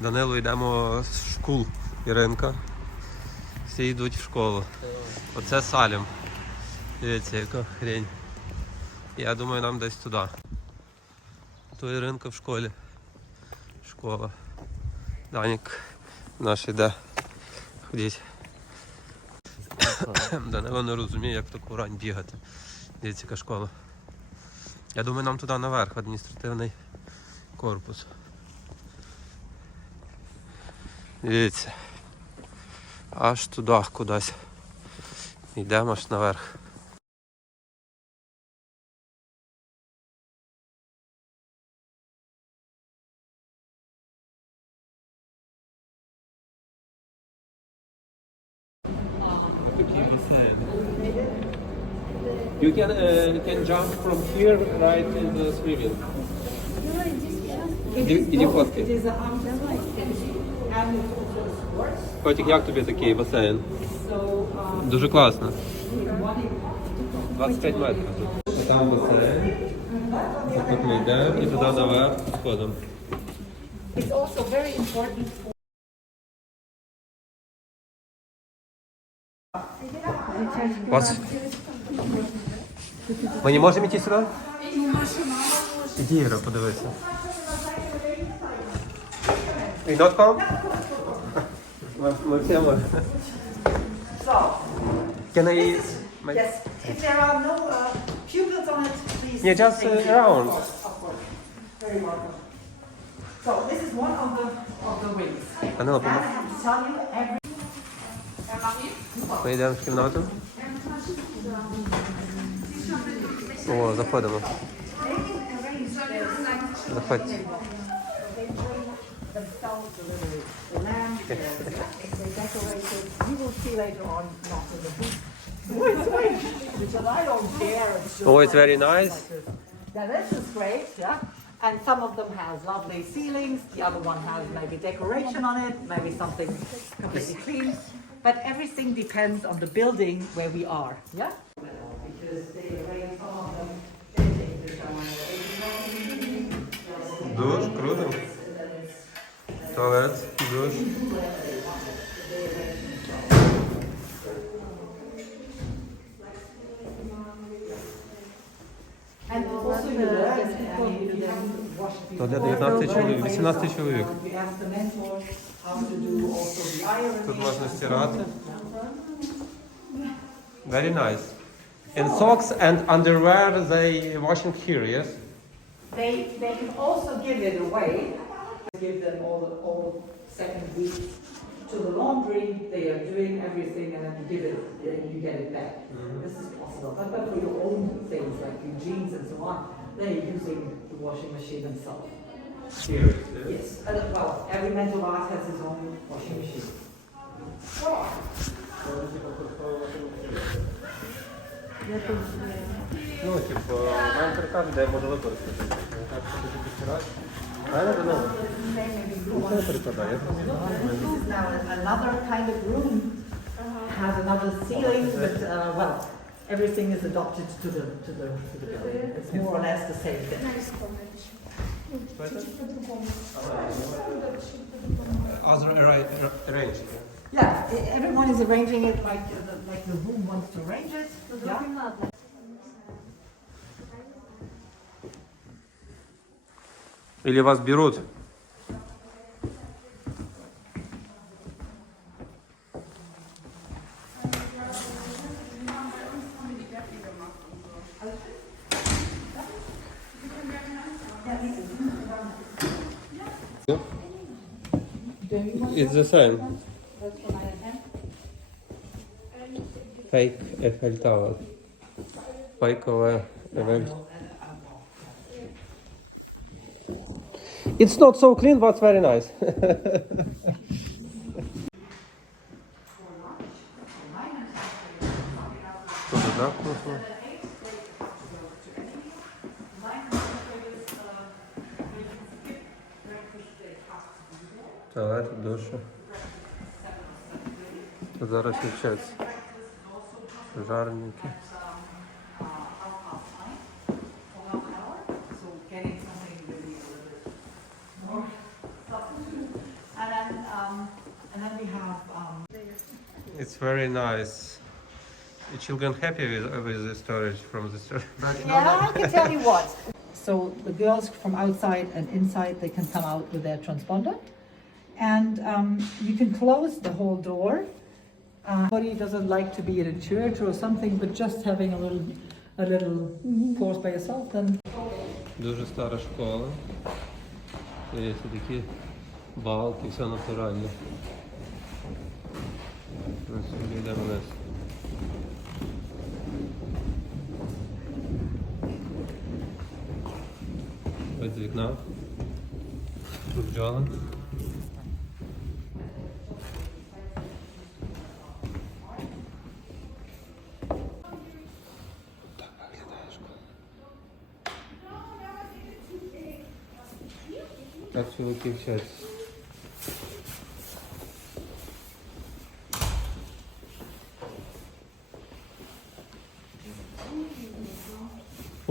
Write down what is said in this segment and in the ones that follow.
Данилу йдемо з школ. Іринка. Всі йдуть в школу. Оце салем. Дивіться, яка хрень. Я думаю, нам десь туди. То Іринка в школі. Школа. Данік наш йде. Ходіть. Данило не розуміє, як таку рань бігати. Дивіться, яка школа. Я думаю, нам туди наверх, адміністративний корпус. Дивіться. Аж туди кудись. Йдемо аж наверх. Такий басейн. You can jump from here right in the swimming. Іди фотки. Котик, як тобі такий басейн? Дуже класно. 25 метрів тут. Там басейн. Тут ми йдемо і туди наверх сходимо. Ми не можемо йти сюди? Іди, Іра, подивися. You not come? Ми всі можемо. Can I... Yes, if there are no pupils on it, please. Yeah, just around. Of course. Very welcome. So this is one of the wings. And I have to tell you every. Ми йдемо в кімнату. О, заходимо. Заходьте. Oh, it's very nice. Now this is great, yeah. And some of them has lovely ceilings, the other one has maybe decoration on it, maybe something completely clean. But everything depends on the building where we are, yeah? Because they arrange some of them, they take the shower. Душ, круто. Туалет, душ. And also you learn, you have to wash before. То для 19 чоловік, 18 чоловік. You ask the mentor how to do also the ironing. Тут можна стирати. Very nice. In socks and underwear they washing here, yes? They can also give it away. Give them all second week to the laundry. They are doing everything, and then you give it, you get it back. This is possible. But for your own things like your jeans and so on, they're using the washing machine themselves. Here. Yes. Well, every mental art has his own washing machine. Ну, типу, нам перекажуть, де я можу використати. Так, що буде підтирати. Правильно, Данило? Це не перекладає. This is now another kind of room. Has another ceiling, but well, everything is adopted to the building. It's more or less the same thing. Other arranged. Yeah, everyone is arranging it like the room wants to arrange it. Yeah. Или вас берут? It's the same. Fake Eiffel Tower. Фейкове Eiffel. It's not so clean, but very nice. Тут, да, вкусно. Туалет, душ. Зараз вчаться. Жарники. And then we have It's very nice. The children happy with the storage from the storage. yeah, I can tell you what. So the girls from outside and inside, they can come out with their transponder. And you can close the whole door. Somebody doesn't like to be at a church or something, but just having a little course by yourself, then. Дуже стара школа. Дивіться, такі балки, все натуральне. Ось сюди йдемо вниз. Ось з вікна. Тут бджоли. Так виглядає школа. Так чоловіки вчаться.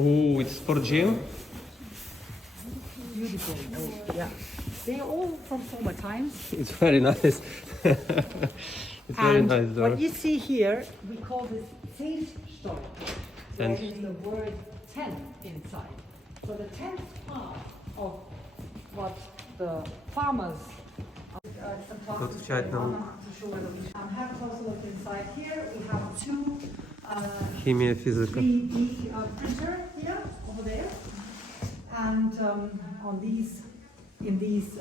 Oh, it's for gym? Beautiful. Oh, yeah. They're all from former times. It's very nice. It's very And nice door. what you see here, we call this Zentstall. There Tent. is the word tent inside. So the tent part of what the farmers Тут вчать науку. have a closer look inside here. We have two Хімія, фізика. 3D printer here over there, and in these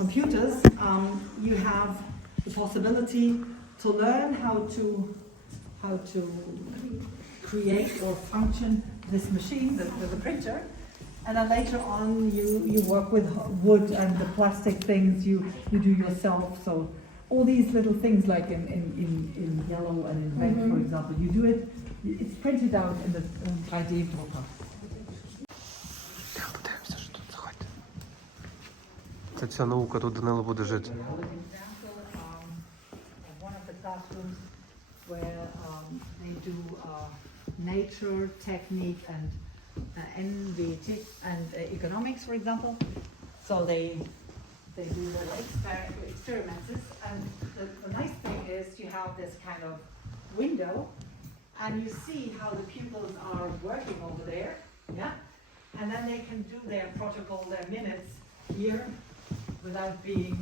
computers, you have the possibility to learn how to create or function this machine, the printer, and then later on you work with wood and the plastic things you do yourself. So all these little things like in yellow and in red, for example, you do it. It's printed out in the 3D drucker. Подивимося, що тут, заходьте. Це ця наука, тут Данило буде жити. One of the classrooms where they do nature, technique, and NVT and economics, for example. So they do little experiments, and the nice thing is you have this kind of window, and you see how the pupils are working over there, yeah, and then they can do their protocol, their minutes here, without being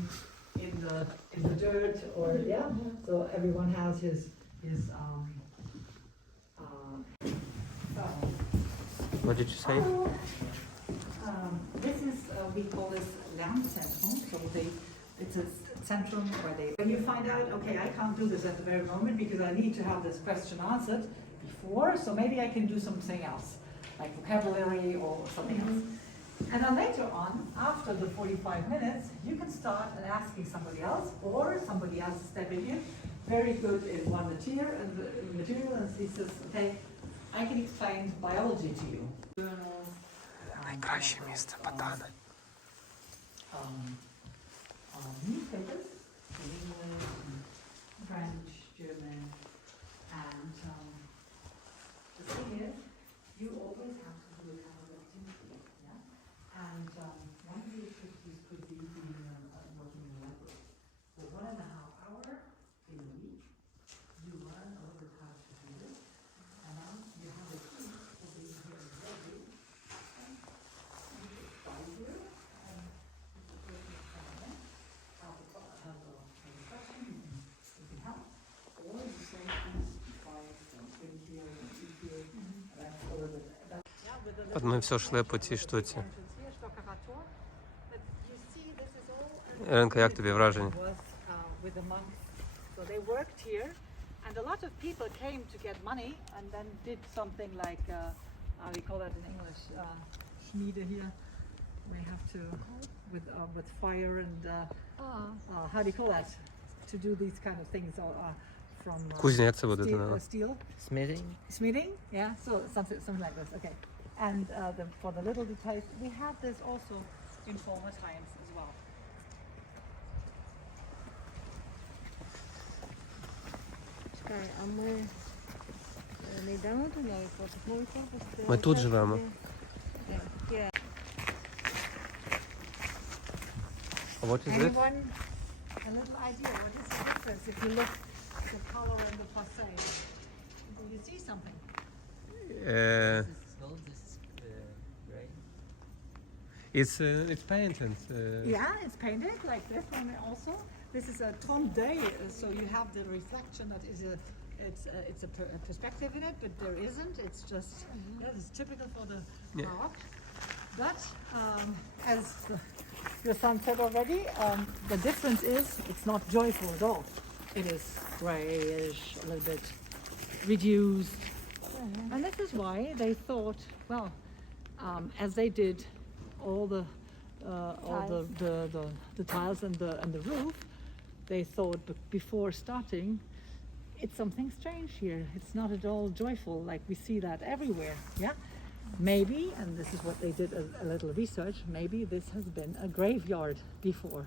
in the dirt or yeah. So everyone has his What did you say? This is we call this Lernzentrum. So it's a centrum where when you find out, okay, I can't do this at the very moment because I need to have this question answered before, so maybe I can do something else, like vocabulary or something else. And then later on, after the 45 minutes, you can start asking somebody else, or somebody else stepping in, very good in one material, and he says, okay, I can explain biology to you. Найкраще місце Богдана. Newspapers, English, French, German, and the thing is, you always have to do a kind of activity, yeah? And one of the activities could be working in the library. So 1.5 hours in a week, you learn a little bit how to do this, and then you have a team for being here in the library. You should stay here, and the person is coming in, have a question, you can help, or you say, please, quiet, don't drink here, don't eat here, and that's a little bit. От ми все йшли по цій штуці. Іринка, як тобі враження? With the monks. So they worked here, and a lot of people came to get money and then did something like, we call that in English, Schmiede here. We have to, with fire and, how do you call that? To do these kind of things from Кузня, як це буде, Данило? steel. Smithing? Smithing, yeah, so something like this, okay. And for the little details, we had this also in former times as well. Чекай, а ми не йдемо до неї, новий корпус? Ми тут живемо. What is it? Anyone, a little idea, what is the difference if you look at the color and the facade? Do you see something? Uh, This is gold, this is gray. it's painted. Yeah, it's painted like this one also. This is a tom day, so you have the reflection that is a perspective in it, but there isn't. It's just that is typical for the Yeah. rock. But as your son said already, the difference is it's not joyful at all. It is grayish, a little bit reduced, and this is why they thought, well, as they did all the tiles and the roof, they thought before starting, it's something strange here. It's not at all joyful like we see that everywhere. Yeah, maybe, and this is what they did a little research. Maybe this has been a graveyard before,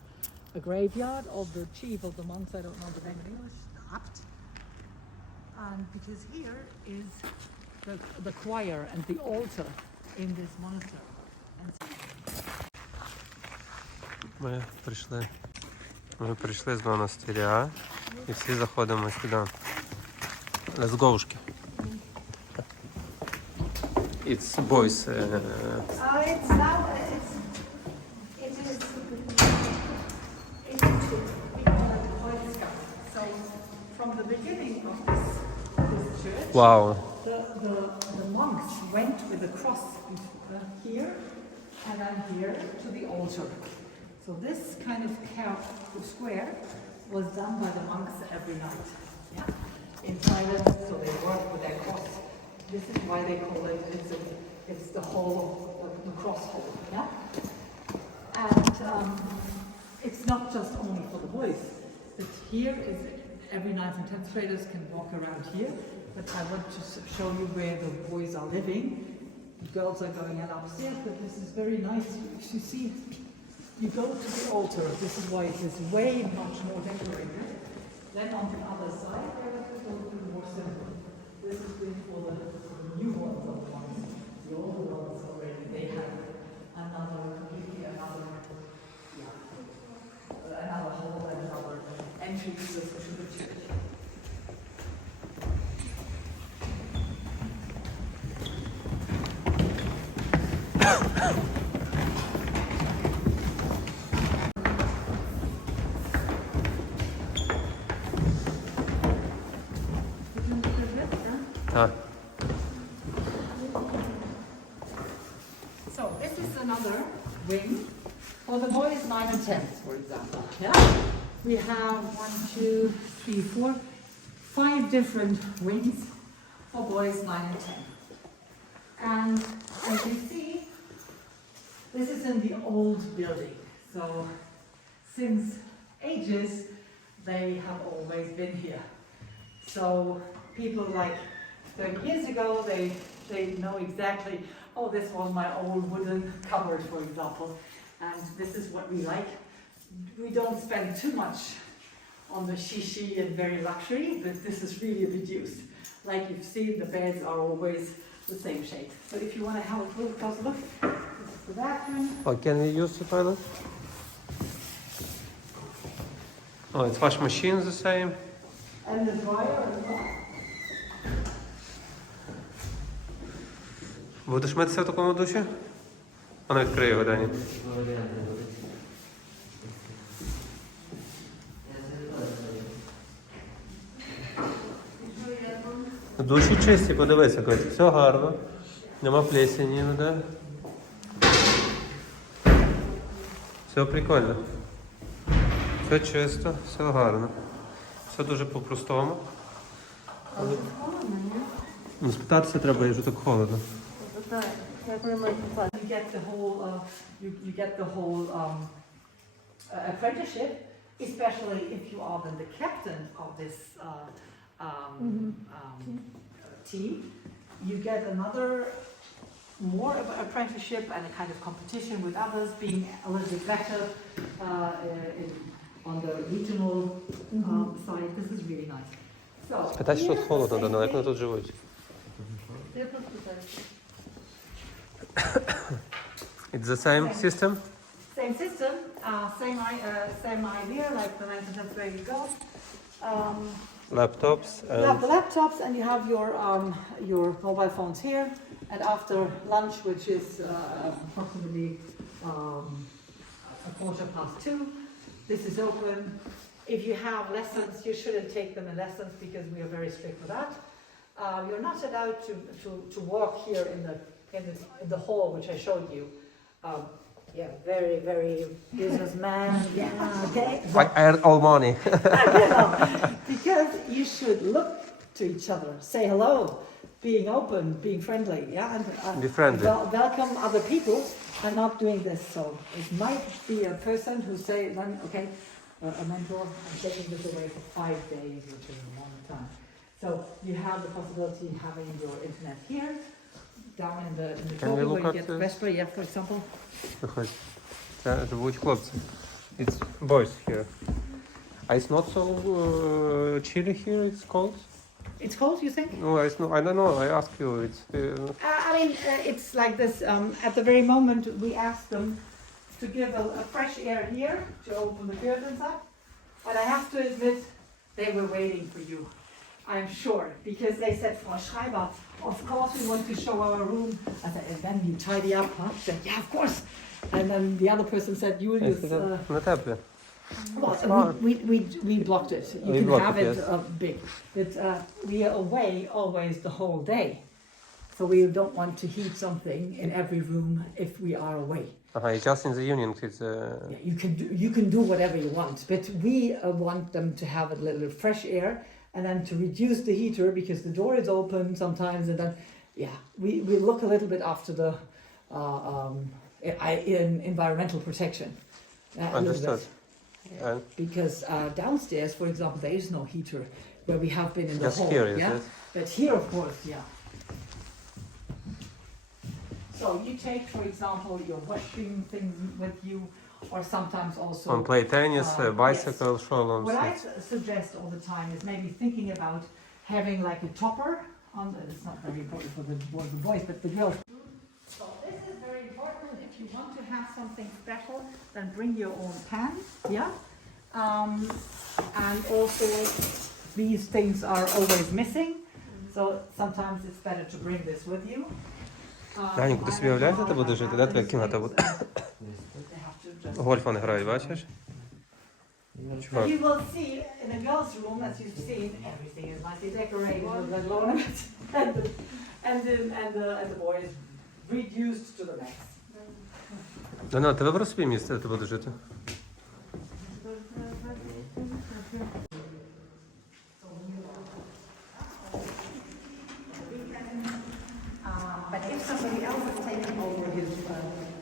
a graveyard of the chief of the monks. I don't know the name in English. Abt. And because here is the choir and the altar in this monastery. And Ми прийшли з монастиря і всі заходимо сюди. Let's go. It's boys. It's now, it is we call it Boy Scout. So from the beginning of this church, Wow. the monks went with the cross here and then here to the altar. So this kind of square was done by the monks every night. Yeah? In silence, so they work with their cross. This is why they call it, it's the hall, the cross hall. Yeah? And it's not just only for the boys. But here is every 9th and 10th graders can walk around here. But I want to show you where the boys are living. The girls are going in upstairs, but this is very nice. You see, you go to the altar. This is why it is way much more decorated. Then on the other side, there is a little bit more simple. This is been for the new ones of the ones. The older ones already, they have completely another hall and another entry to the church. So this is another wing for the boys 9 and 10, for example. Yeah, we have 1, 2, 3, 4, 5 different wings for boys 9 and 10. And as you see, this is in the old building. So since ages, they have always been here. So people like 30 years ago, they know exactly, oh, this was my old wooden cupboard, for example, and this is what we like. We don't spend too much on the shishi and very luxury, but this is really reduced. Like you've seen, the beds are always the same shape. So if you want to have a close look, this is the bathroom. Oh, can we use the toilet? Oh, it's wash machine the same. And the dryer as well. Будеш митися в такому душі? Вона відкриє його, Дані. Душі чисті, подивися, Котик, все гарно. Нема плесені ніде. Все прикольно. Все чисто, все гарно. Все дуже по-простому. Ну, спитатися треба, якщо так холодно. You get the whole, you get the whole apprenticeship, especially if you are then the captain of this team. You get another more of an apprenticeship and a kind of competition with others, being a little bit better on the regional side. This is really nice. So, Спитати, що тут холодно, Дана, як вони тут живуть? It's the same system? Same system. Same idea, like the maintenance where you go. Laptops You have and the laptops and you have your mobile phones here. And after lunch, which is approximately 2:15, this is open. If you have lessons, you shouldn't take them in lessons because we are very strict with that. You're not allowed to walk here in the hall, which I showed you. Yeah, very, very businessman. Yeah, okay. I earn all money. Because you should look to each other, say hello, being open, being friendly, yeah, and Be friendly. welcome other people. I'm not doing this, so it might be a person who say, okay, a mentor, I'm taking this away for 5 days, which is a long time. So you have the possibility of having your internet here, down in the Can we lobby look where you at get this? Vesper, yeah, for example. Виходь. Це будуть хлопці. It's boys here. It's not so chilly here, it's cold? It's cold, you think? No, I don't know, I ask you. It's It's like this. At the very moment, we asked them to give a fresh air here, to open the curtains up. But I have to admit, they were waiting for you. I'm sure, because they said, Frau Schreiber, of course we want to show our room. I said, and then you tidy up, huh? She said, yeah, of course. And then the other person said, Julius, не теплі. well, we blocked it. You You can blocked have it, it yes. big. But we are away always the whole day. So we don't want to heat something in every room if we are away. Ага, і just in the evening it's... Yeah, you can do whatever you want, but we want them to have a little fresh air and then to reduce the heater because the door is open sometimes and then, yeah, we look a little bit after the in environmental protection. A little Understood. bit. And Because downstairs, for example, there is no heater where we have been in the just hall. here, is Yeah, it? but here, of course, yeah. So you take, for example, your washing things with you, or sometimes also. On play tennis, bicycle, Yes. slalom. What I suggest all the time is maybe thinking about having like a topper on. It's not very important for the boys, but the girls. So this is very important. If you want to have something special, then bring your own pan. Yeah. And also, these things are always missing. So sometimes it's better to bring this with you. Даніку, ти собі уявляєш, де ти будеш жити? Де твоя кімната буде? Гольф вони грають, бачиш? Чувак. You will see in the girls' room, as you've seen, everything is nicely decorated with the ornaments, and the boys reduced to the max. Дана, ти вибрав собі місце, де ти будеш жити? But if somebody else is taking over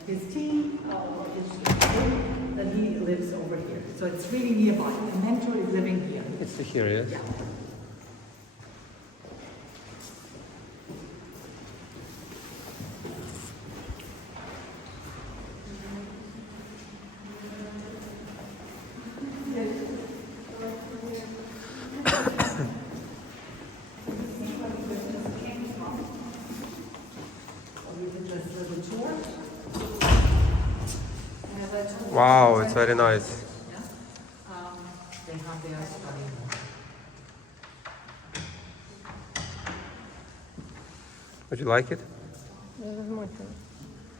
his team or his room, then he lives over here. So it's really nearby. The mentor is living here. It's here, yes? Yeah. Wow, it's very nice. They have their study hall. Would you like it?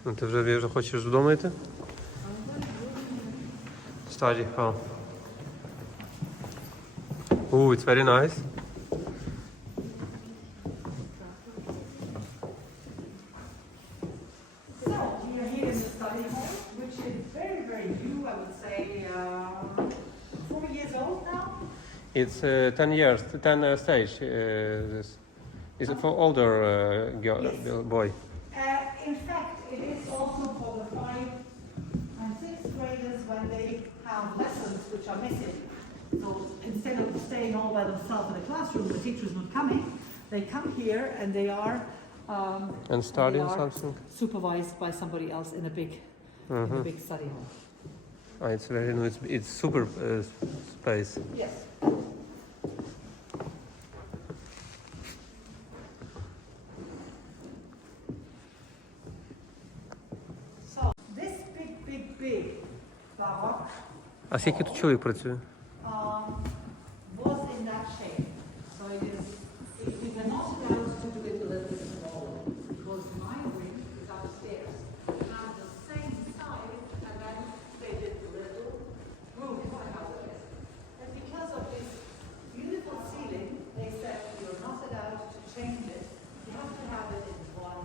Ну, ти вже хочеш додому йти? Study hall. Ooh, it's very nice. So we are here in the study hall, which is very, very new. I would say 4 years old now. It's 10 years, 10 stage. This is it for older girl, Yes. boy. In fact, it is also for the 5th and 6th graders when they have lessons which are missing. So instead of staying all by themselves in the classroom, the teacher's not coming, they come here and they are And studying they are something. supervised by somebody else in a big study hall. It's very nice. It's super space. Yes. So this big baroque. А скільки тут чоловік працює? Was in that shape. So it is, we cannot allow to do it a little bit smaller because my wing is upstairs. Have the same size and then they did the little roof out of it. And because of this beautiful ceiling, they said you're not allowed to change it. You have to have it in one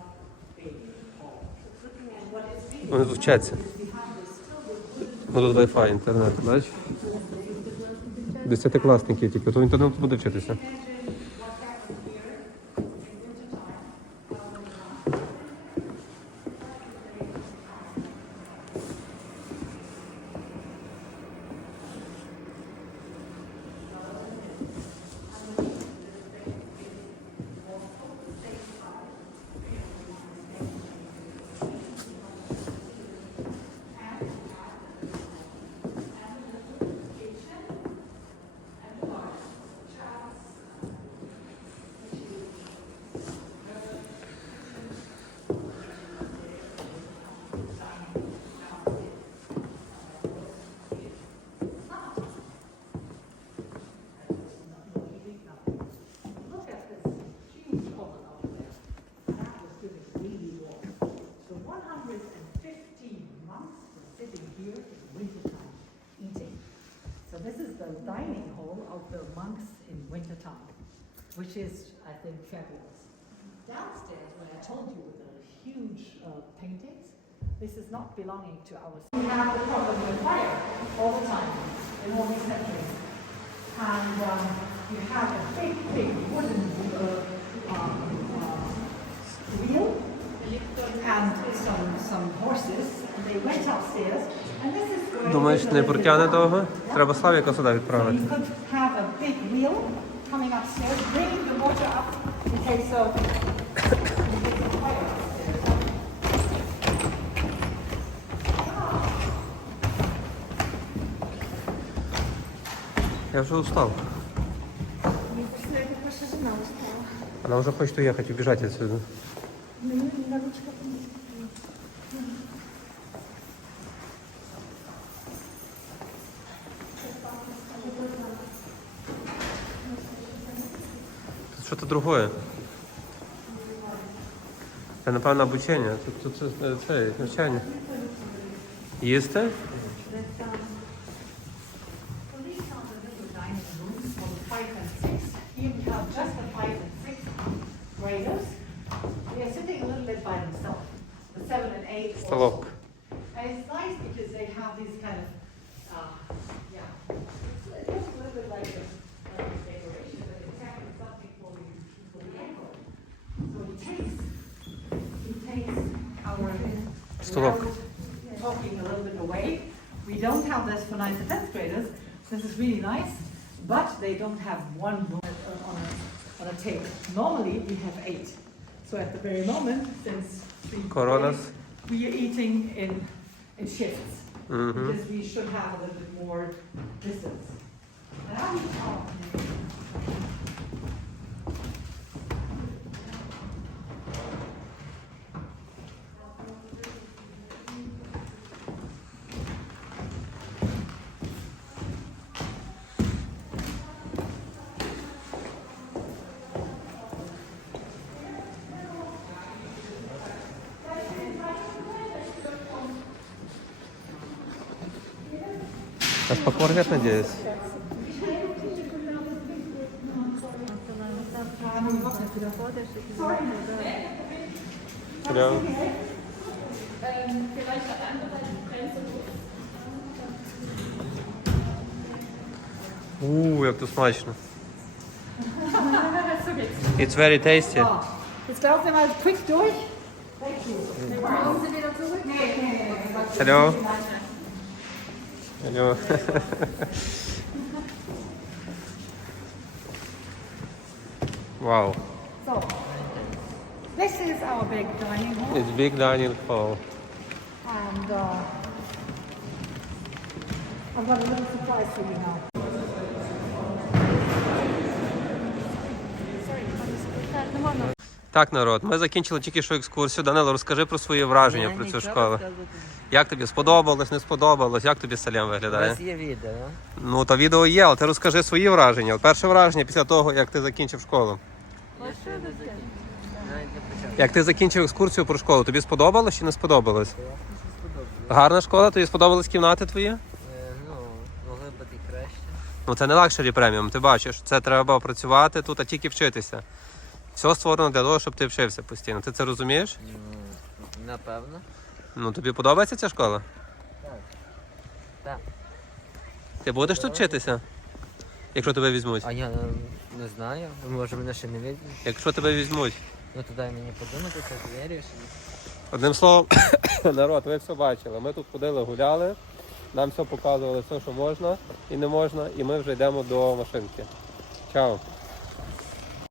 big hall. And what is really Вони тут вчаться. Ну тут Wi-Fi, інтернет, бачиш? 10-класники тільки, то інтернет буде вчитися. Look at this huge oven over there. That was doing really warm. So 150 monks were sitting here in wintertime eating. So this is the dining hall of the monks in wintertime, which is, I think, fabulous. Downstairs, when I told you with the huge paintings, this is not belonging to ours. We have the problem with fire all the time in all these centuries. And you have a big, big wooden wheel and some horses, and they went upstairs, and this is going Думаєш, to не the протягне little довго? yeah? Треба Славіка сюди So відправити. you could have a big wheel coming upstairs, bringing the water up in case of fire upstairs. Я вже устал. Она уже хочет уехать, убежать отсюда. Тут что-то другое. Це, напевно, обучення. Тут це навчання. Їсти? Well, these are the little dining rooms for the 5 and 6. Here we have just the 5 and 6 graders. They are sitting a little bit by themselves. The 7 and 8 also. Столовка. And it's nice because they have these kind of, yeah, it looks a little bit like a decoration, but it's actually something for the ankle. So it takes our Столовка. loud talking a little bit away. We don't have this for 9th and 10th graders. This is really nice, but they don't have one on a table. Normally we have 8. So at the very moment, since 3 Coronas. days, we are eating in shifts Mhm. because we should have a little bit more distance. And I will talk. Распаковывать, надеюсь. Серьезно? Як тут смачно. It's very tasty. Jetzt laufen wir mal quick durch. Hello. Hello. Wow. So, this is our big dining hall, It's big dining hall. and I've got a little surprise for you now. Так, народ, ми закінчили тільки що екскурсію. Данило, розкажи про свої враження про цю школу. Як тобі сподобалось, не сподобалось? Як тобі салем У виглядає? нас є відео. Ну, то відео є, але ти розкажи свої враження. От перше враження після того, як ти закінчив школу. Я ще не закінчив. Навіть не почав. Як ти закінчив екскурсію про школу, тобі сподобалось чи не сподобалось? Сподобалось. Гарна школа, тобі сподобались кімнати твої? Ну, могли бути і краще. Ну це не лакшері преміум, ти бачиш. Це треба працювати тут, а тільки вчитися. Все створено для того, щоб ти вчився постійно. Ти це розумієш? Ну, напевно. Ну тобі подобається ця школа? Так. Ти будеш тут вчитися? Якщо тебе візьмуть? А я не знаю. Може мене ще не візьмуть. Якщо тебе візьмуть. Ну то дай мені подумати, це вірю. Одним словом, народ, ви все бачили. Ми тут ходили, гуляли, нам все показували, все, що можна і не можна, і ми вже йдемо до машинки. Чао!